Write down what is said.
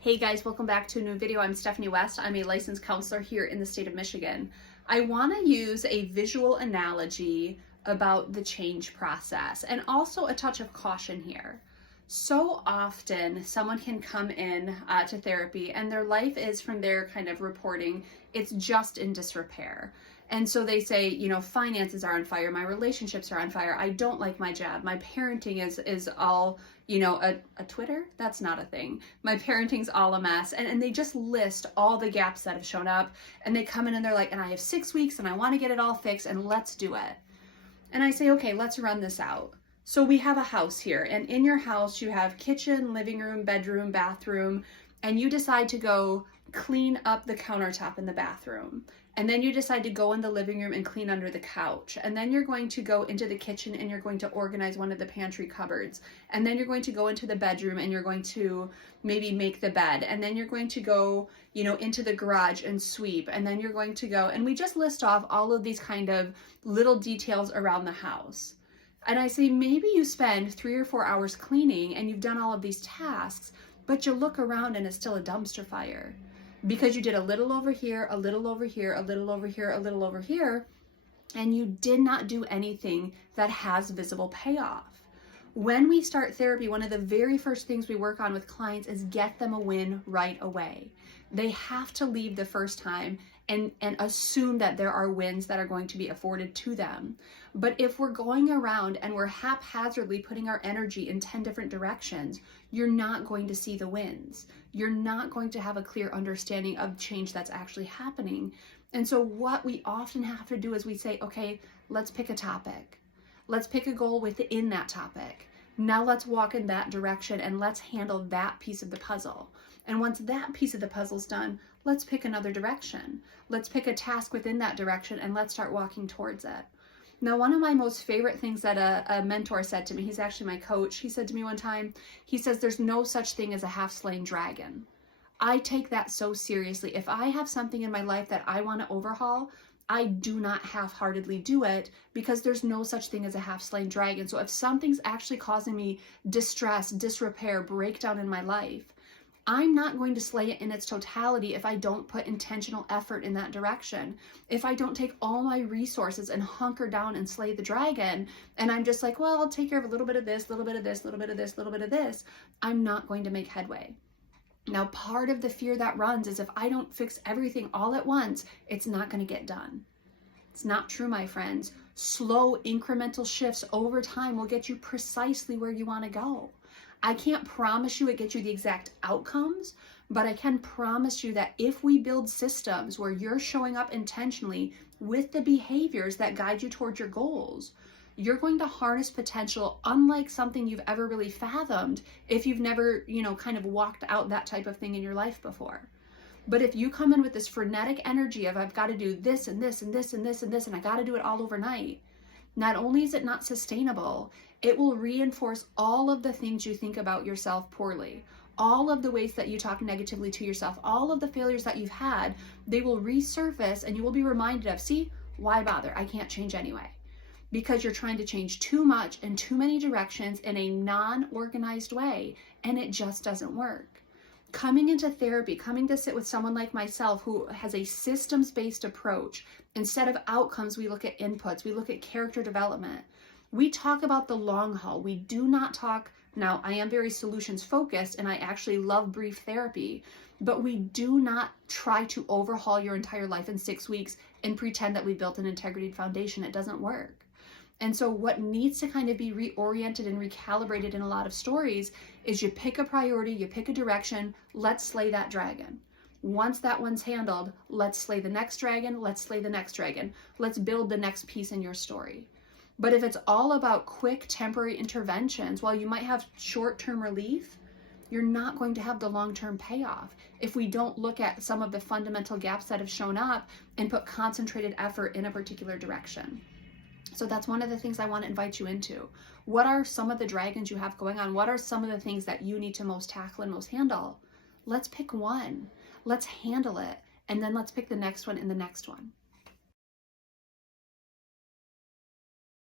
Hey guys, welcome back to a new video. I'm Stephanie West. I'm a licensed counselor here in the state of Michigan. I want to use a visual analogy about the change process and also a touch of caution here. So often someone can come in to therapy and their life is, from their kind of reporting, it's just in disrepair. And so they say, finances are on fire, my relationships are on fire, I don't like my job, my parenting is all, a Twitter? That's not a thing. My parenting's all a mess. And they just list all the gaps that have shown up, and they come in and they're like, and I have 6 weeks and I want to get it all fixed and let's do it. And I say, okay, let's run this out. So we have a house here, and in your house you have kitchen, living room, bedroom, bathroom, and you decide to go clean up the countertop in the bathroom. And then you decide to go in the living room and clean under the couch. And then you're going to go into the kitchen and you're going to organize one of the pantry cupboards. And then you're going to go into the bedroom and you're going to maybe make the bed. And then you're going to go, into the garage and sweep. And then you're going to go, and we just list off all of these kind of little details around the house. And I say, maybe you spend 3 or 4 hours cleaning and you've done all of these tasks, but you look around and it's still a dumpster fire. Because you did a little over here, a little over here, a little over here, a little over here, and you did not do anything that has visible payoff. When we start therapy, one of the very first things we work on with clients is get them a win right away. They have to leave the first time and assume that there are wins that are going to be afforded to them. But if we're going around and we're haphazardly putting our energy in 10 different directions, you're not going to see the wins. You're not going to have a clear understanding of change that's actually happening. And so what we often have to do is we say, okay, let's pick a topic. Let's pick a goal within that topic. Now let's walk in that direction and let's handle that piece of the puzzle. And once that piece of the puzzle's done, let's pick another direction. Let's pick a task within that direction and let's start walking towards it. Now, one of my most favorite things that a mentor said to me, he's actually my coach, he said to me one time, he says, there's no such thing as a half-slain dragon. I take that so seriously. If I have something in my life that I want to overhaul, I do not half-heartedly do it, because there's no such thing as a half-slain dragon. So if something's actually causing me distress, disrepair, breakdown in my life, I'm not going to slay it in its totality if I don't put intentional effort in that direction. If I don't take all my resources and hunker down and slay the dragon, and I'm just like, well, I'll take care of a little bit of this, little bit of this, little bit of this, little bit of this, I'm not going to make headway. Now, part of the fear that runs is if I don't fix everything all at once, it's not going to get done. It's not true, my friends. Slow incremental shifts over time will get you precisely where you want to go. I can't promise you it gets you the exact outcomes, but I can promise you that if we build systems where you're showing up intentionally with the behaviors that guide you towards your goals, you're going to harness potential unlike something you've ever really fathomed if you've never, kind of walked out that type of thing in your life before. But if you come in with this frenetic energy of I've got to do this and this and this and this and this, and I got to do it all overnight, not only is it not sustainable, it will reinforce all of the things you think about yourself poorly, all of the ways that you talk negatively to yourself, all of the failures that you've had, they will resurface and you will be reminded of, see, why bother? I can't change anyway. Because you're trying to change too much in too many directions in a non-organized way, and it just doesn't work. Coming into therapy, coming to sit with someone like myself who has a systems-based approach, instead of outcomes, we look at inputs, we look at character development. We talk about the long haul. We do not talk, now I am very solutions focused and I actually love brief therapy, but we do not try to overhaul your entire life in 6 weeks and pretend that we built an integrity foundation. It doesn't work. And so what needs to kind of be reoriented and recalibrated in a lot of stories is you pick a priority, you pick a direction, let's slay that dragon. Once that one's handled, let's slay the next dragon, let's slay the next dragon. Let's build the next piece in your story. But if it's all about quick temporary interventions, while you might have short-term relief, you're not going to have the long-term payoff if we don't look at some of the fundamental gaps that have shown up and put concentrated effort in a particular direction. So that's one of the things I want to invite you into. What are some of the dragons you have going on? What are some of the things that you need to most tackle and most handle? Let's pick one. Let's handle it. And then let's pick the next one and the next one.